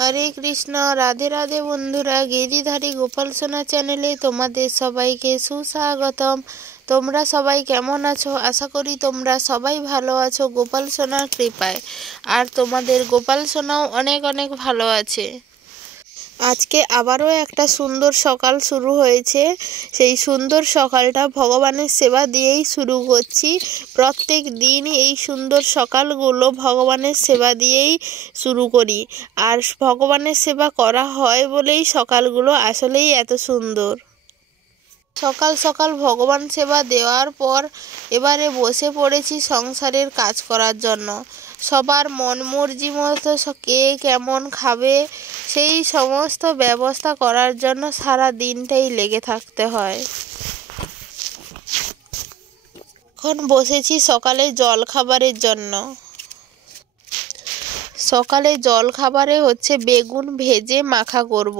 হরে কৃষ্ণ, রাধে রাধে বন্ধুরা। গিরিধারী গোপাল সোনা চ্যানেলে তোমাদের সবাইকে সুস্বাগতম। তোমরা সবাই কেমন আছো? আশা করি তোমরা সবাই ভালো আছো গোপাল সোনার কৃপায়। আর তোমাদের গোপাল সোনাও অনেক অনেক ভালো আছে। আজকে আবারও একটা সুন্দর সকাল শুরু হয়েছে। সেই সুন্দর সকালটা ভগবানের সেবা দিয়েই শুরু করছি। প্রত্যেক দিনই এই সুন্দর সকালগুলো ভগবানের সেবা দিয়েই শুরু করি। আর ভগবানের সেবা করা হয় বলেই সকালগুলো আসলেই এত সুন্দর। সকাল সকাল ভগবান সেবা দেওয়ার পর এবারে বসে পড়েছি সংসারের কাজ করার জন্য। সবার মন মর্জি মতো কে কেমন খাবে সেই সমস্ত ব্যবস্থা করার জন্য সারা দিনটাই লেগে থাকতে হয়। এখন বসেছি সকালে জল খাবারের জন্য। সকালে জল খাবারে হচ্ছে বেগুন ভেজে মাখা করব।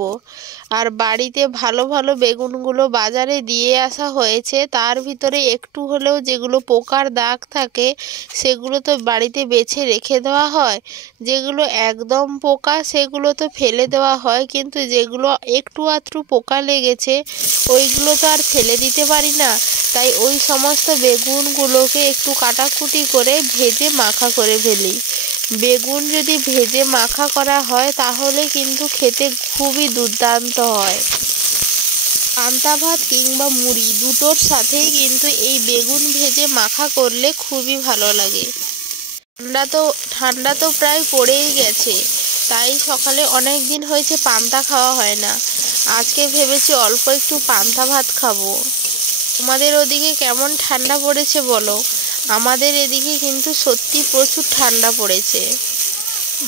আর বাড়িতে ভালো ভালো বেগুনগুলো বাজারে দিয়ে আসা হয়েছে। তার ভিতরে একটু হলেও যেগুলো পোকার দাগ থাকে সেগুলো তো বাড়িতে বেছে রেখে দেওয়া হয়। যেগুলো একদম পোকা সেগুলো তো ফেলে দেওয়া হয়, কিন্তু যেগুলো একটু আধটু পোকা লেগেছে ওইগুলো তো আর ফেলে দিতে পারি না। তাই ওই সমস্ত বেগুনগুলোকে একটু কাটাকুটি করে ভেজে মাখা করে ফেলি। বেগুন যদি ভেজে মাখা করা হয় তাহলে কিন্তু খেতে খুবই দুর্দান্ত হয়। পান্তা ভাত কিংবা মুড়ি দুটোর সাথেই কিন্তু এই বেগুন ভেজে মাখা করলে খুবই ভালো লাগে। ঠান্ডা তো প্রায় পড়েই গেছে, তাই সকালে অনেক দিন হয়েছে পান্তা খাওয়া হয় না। আজকে ভেবেছি অল্প একটু পান্তা ভাত খাবো। তোমাদের ওদিকে কেমন ঠান্ডা পড়েছে বলো? আমাদের এদিকে কিন্তু সত্যি প্রচুর ঠান্ডা পড়েছে।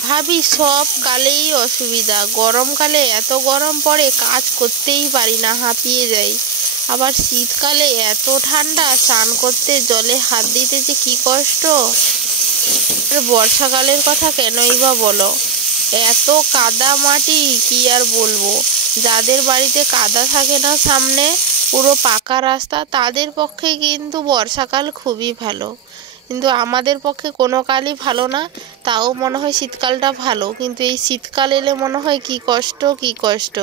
ভাবি সব কালেই অসুবিধা। গরমকালে এত গরম পড়ে কাজ করতেই পারি না, হাঁপিয়ে যাই। আবার শীতকালে এত ঠান্ডা, স্নান করতে জলে হাত দিতে যে কি কষ্ট। বর্ষাকালের কথা কেনই বা বলো, এত কাদা মাটি কি আর বলবো। যাদের বাড়িতে কাদা থাকে না সামনে, পুরো পাকা রাস্তা, তাদের পক্ষে কিন্তু বর্ষাকাল খুবই ভালো। কিন্তু আমাদের পক্ষে কোনো কালই ভালো না। তাও মনে হয় শীতকালটা ভালো, কিন্তু এই শীতকাল এলে মনে হয় কি কষ্ট কি কষ্ট।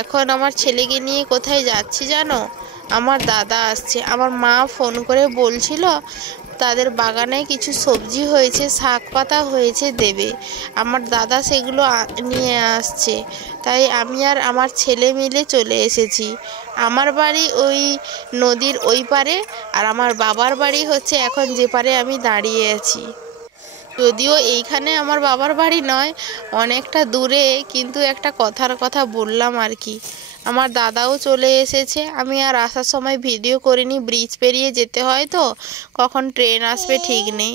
এখন আমার ছেলেকে নিয়ে কোথায় যাচ্ছি জানো? আমার দাদা আসছে। আমার মা ফোন করে বলছিল তাদের বাগানে কিছু সবজি হয়েছে, শাক পাতা হয়েছে, দেবে। আমার দাদা সেগুলো নিয়ে আসছে। তাই আমি আর আমার ছেলে মিলে চলে এসেছি। আমার বাড়ি ওই নদীর ওই পারে, আর আমার বাবার বাড়ি হচ্ছে এখন যে পারে আমি দাঁড়িয়ে আছি। যদিও এইখানে আমার বাবার বাড়ি নয়, অনেকটা দূরে, কিন্তু একটা কথার কথা বললাম আর কি। আমার দাদাও চলে এসেছে। আমি আর আসার সময় ভিডিও করিনি, ব্রিজ পেরিয়ে যেতে হয় তো, কখন ট্রেন আসবে ঠিক নেই।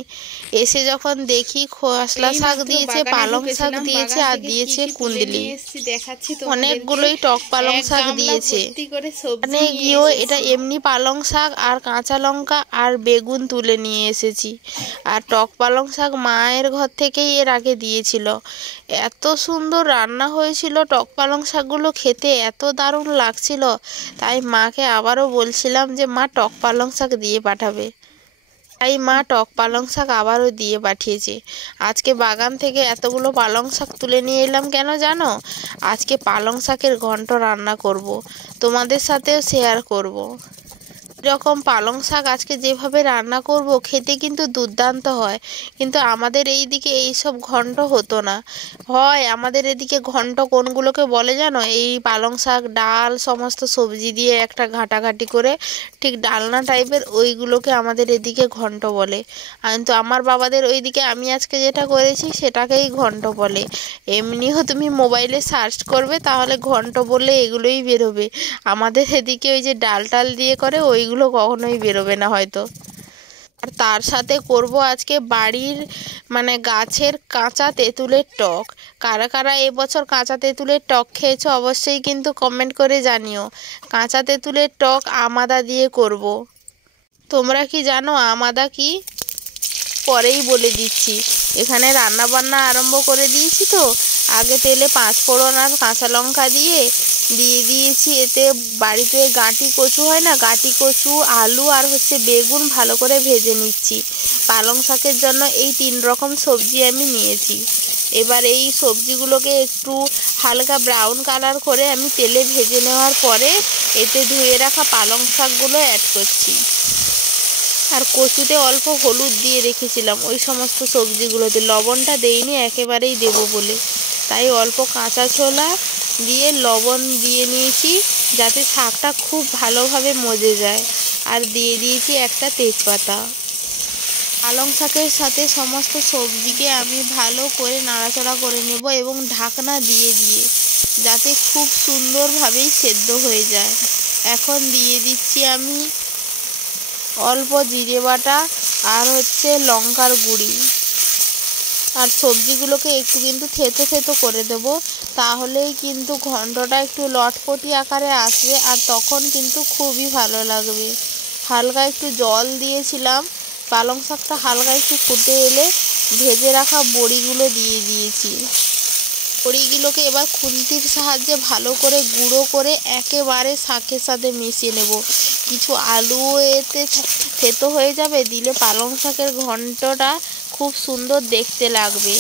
এসে যখন দেখি খোসলা শাক দিয়েছে, পালং শাক দিয়েছে, আর দিয়েছে কুন্দলি। অনেকগুলোই টক পালং শাক দিয়েছে। মানে গিয়েও এটা এমনি পালং শাক আর কাঁচা লঙ্কা আর বেগুন তুলে নিয়ে এসেছি। আর টক পালং শাক মায়ের ঘর থেকেই এর আগে দিয়েছিল। এত সুন্দর রান্না হয়েছিল, টক পালং শাকগুলো খেতে এত দারুণ লাগছিল। তাই মাকে আবারও বলছিলাম যে মা টক পালং শাক দিয়ে পাঠাবে। তাই মা টক পালং শাক আবারও দিয়ে পাঠিয়েছে। আজকে বাগান থেকে এতগুলো পালং শাক তুলে নিয়ে এলাম কেন জানো? আজকে পালং শাকের ঘন্ট রান্না করব, তোমাদের সাথেও শেয়ার করব। এরকম পালং শাক আজকে যেভাবে রান্না করব খেতে কিন্তু দুর্দান্ত হয়। কিন্তু আমাদের এই দিকে এইসব ঘন্ট হতো না। হয় আমাদের এদিকে ঘন্ট কোনগুলোকে বলে জানো? এই পালং শাক, ডাল, সমস্ত সবজি দিয়ে একটা ঘাটাঘাটি করে ঠিক ডালনা টাইপের, ওইগুলোকে আমাদের এদিকে ঘন্ট বলে। কিন্তু আমার বাবাদের ওইদিকে আমি আজকে যেটা করেছি সেটাকেই ঘন্ট বলে। এমনিও তুমি মোবাইলে সার্চ করবে তাহলে ঘন্ট বললে এগুলোই বেরোবে। আমাদের এদিকে ওই যে ডাল টাল দিয়ে করে ওইগুলো কখনোই বেরোবে না হয়তো। আর তার সাথে করব আজকে বাড়ির গাছের কাঁচা তেঁতুলের টক। কারা কারা এবছর কাঁচা তেঁতুলের টক খেয়েছো অবশ্যই কিন্তু কমেন্ট করে জানিও। কাঁচা তেঁতুলের টক আমাদা দিয়ে করব। তোমরা কি জানো আমাদা কি? পরেই বলে দিচ্ছি। এখানে রান্না বান্না আরম্ভ করে দিয়েছি তো। আগে তেলে 5 ফোড়ন আর কাঁচা লঙ্কা দিয়ে দিয়েছি এতে বাড়িতে গাঁটি কচু হয় না, গাঁটি কচু, আলু আর হচ্ছে বেগুন ভালো করে ভেজে নিচ্ছি। পালং শাকের জন্য এই 3 রকম সবজি আমি নিয়েছি। এবার এই সবজিগুলোকে একটু হালকা ব্রাউন কালার করে আমি তেলে ভেজে নেওয়ার পরে এতে ধুয়ে রাখা পালং শাকগুলো অ্যাড করছি। আর কচুতে অল্প হলুদ দিয়ে রেখেছিলাম ওই সমস্ত সবজিগুলোতে, লবণটা দেইনি একেবারেই দেবো বলে, তাই অল্প কাঁচা ছোলা দিয়ে লবণ দিয়ে নিয়েছি যাতে শাকটা খুব ভালোভাবে মজে যায়। আর দিয়ে দিয়েছি একটা তেজপাতা। পালং শাকের সাথে সমস্ত সবজিকে আমি ভালো করে নাড়াচাড়া করে নেব এবং ঢাকনা দিয়ে যাতে খুব সুন্দরভাবেই সেদ্ধ হয়ে যায়। এখন দিয়ে দিচ্ছি আমি অল্প জিরে বাটা আর লঙ্কার গুঁড়ি। আর সবজিগুলোকে একটু কিন্তু থেতো থেতো করে দেব, তাহলেই কিন্তু ঘন্টটা একটু লটপটি আকারে আসবে আর তখন কিন্তু খুবই ভালো লাগবে। হালকা একটু জল দিয়েছিলাম, পালং শাকটা হালকা একটু ফুটে এলে ভেজে রাখা বড়িগুলো দিয়ে দিয়েছি। বড়িগুলোকে এবার খুন্তির সাহায্যে ভালো করে গুঁড়ো করে একেবারে শাকের সাথে মিশিয়ে নেব। কিছু আলুও এতে থেতো হয়ে যাবে, দিলে পালং শাকের ঘন্টটা খুব সুন্দর দেখতে লাগবে।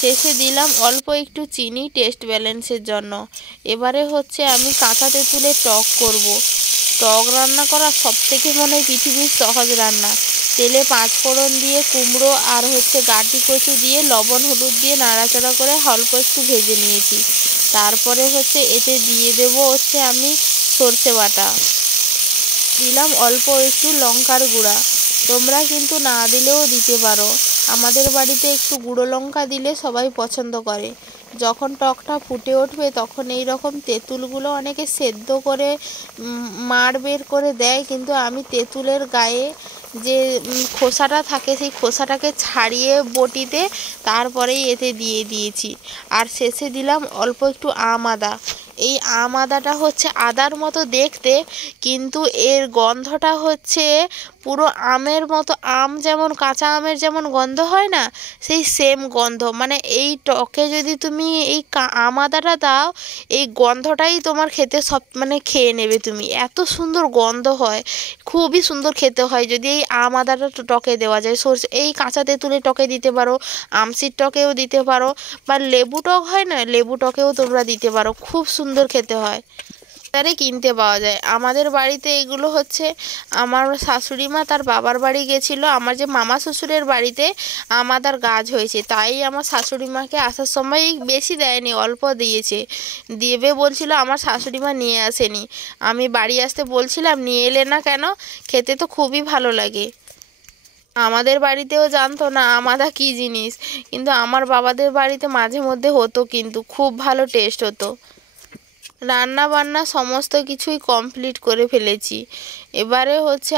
শেষে দিলাম অল্প একটু চিনি টেস্ট ব্যালেন্সের জন্য। এবারে আমি কাঁচা তেঁতুলের টক করব। টক রান্না করা সবথেকে মনে হয় পৃথিবীর সহজ রান্না। তেলে 5 ফোড়ন দিয়ে কুমড়ো আর গাঁটি কচু দিয়ে লবণ হলুদ দিয়ে নাড়াচাড়া করে অল্প একটু ভেজে নিয়েছি। তারপরে এতে দিয়ে দেব আমি সর্ষে বাটা, দিলাম অল্প একটু লঙ্কার গুঁড়া। তোমরা কিন্তু না দিলেও দিতে পারো, আমাদের বাড়িতে একটু গুঁড়ো লঙ্কা দিলে সবাই পছন্দ করে। যখন টকটা ফুটে উঠবে তখন এই রকম তেঁতুলগুলো অনেকে সেদ্ধ করে মাড় বের করে দেয়, কিন্তু আমি তেঁতুলের গায়ে যে খোসাটা থাকে সেই খোসাটাকে ছাড়িয়ে বটিতে তারপরেই এতে দিয়ে দিয়েছি। আর শেষে দিলাম অল্প একটু আম আদা। এই আম আদাটা আদার মতো দেখতে, কিন্তু এর গন্ধটা পুরো আমের মতো। আম যেমন কাঁচা আমের যেমন গন্ধ হয় না, সেই সেম গন্ধ। মানে এই টকে যদি তুমি এই আম আদাটা দাও, এই গন্ধটাই তোমার খেতে খেয়ে নেবে তুমি, এত সুন্দর গন্ধ হয়, খুবই সুন্দর খেতে হয় যদি এই আম আদাটা টকে দেওয়া যায়। এই কাঁচা তেঁতুলের টকে দিতে পারো, আমসির টকেও দিতে পারো, বা লেবু টক হয় না, লেবু টকেও তোমরা দিতে পারো, খুব সুন্দর খেতে হয়। বাজারে কিনতে পাওয়া যায়। আমাদের বাড়িতে এগুলো আমার শাশুড়ি মা তার বাবার বাড়ি গেছিলো, আমার যে মামা শ্বশুরের বাড়িতে আম আদার গাছ হয়েছে, তাই আমার শাশুড়ি মাকে আসার সময় বেশি দেয়নি, অল্প দিয়েছে। দেবে বলছিল, আমার শাশুড়ি মা নিয়ে আসেনি। আমি বাড়ি আসতে বলছিলাম, নিয়ে এলে না কেন? খেতে তো খুবই ভালো লাগে। আমাদের বাড়িতেও জানতো না আম আদা কী জিনিস, কিন্তু আমার বাবাদের বাড়িতে মাঝে মধ্যে হতো, কিন্তু খুব ভালো টেস্ট হতো। রান্না বান্না সমস্ত কিছুই কমপ্লিট করে ফেলেছি। এবারে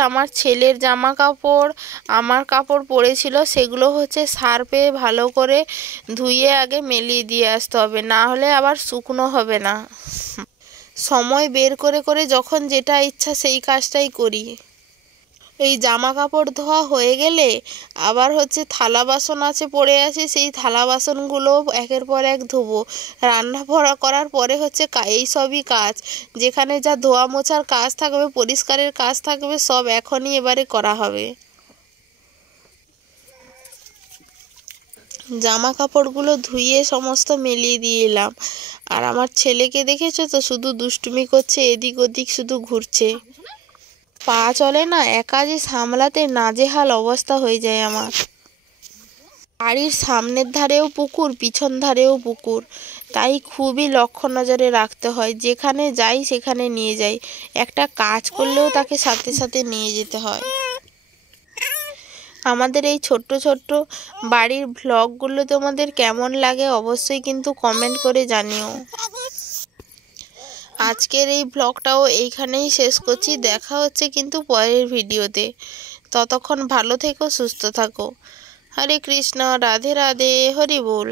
আমার ছেলের জামা কাপড়, আমার কাপড় পরেছিল, সেগুলো সার্ফে ভালো করে ধুয়ে আগে মেলিয়ে দিয়ে আসতে হবে, না হলে আবার শুকনো হবে না। সময় বের করে করে যখন যেটা ইচ্ছা সেই কাজটাই করি। এই জামা কাপড় ধোয়া হয়ে গেলে আবার থালা বাসন পড়ে আছে, সেই থালা বাসনগুলো একের পর এক ধোবো। রান্না করার পরে এই সবই কাজ, যেখানে যা ধোয়া মোছার কাজ থাকবে, পরিষ্কারের কাজ থাকবে, সব এখনই এবারে করা হবে। জামা কাপড়গুলো ধুয়ে সমস্ত মেলিয়ে দিয়ে এলাম। আর আমার ছেলেকে দেখেছো তো, শুধু দুষ্টুমি করছে, এদিক ওদিক শুধু ঘুরছে। পা চলে না, একা যে সামলাতে নাজেহাল অবস্থা হয়ে যায় আমার। বাড়ির সামনের ধারেও পুকুর, পিছন ধারেও পুকুর, তাই খুবই লক্ষ্য নজরে রাখতে হয়। যেখানে যাই সেখানে নিয়ে যাই, একটা কাজ করলেও তাকে সাথে সাথে নিয়ে যেতে হয়। আমাদের এই ছোট্ট ছোট্ট বাড়ির ভ্লগগুলো তোমাদের কেমন লাগে অবশ্যই কিন্তু কমেন্ট করে জানিও। আজকের এই ব্লগটাও এইখানেই শেষ করছি। দেখা হচ্ছে কিন্তু পরের ভিডিওতে। ততক্ষণ ভালো থেকো, সুস্থ থাকো। হরে কৃষ্ণ, রাধে রাধে, হরি বল।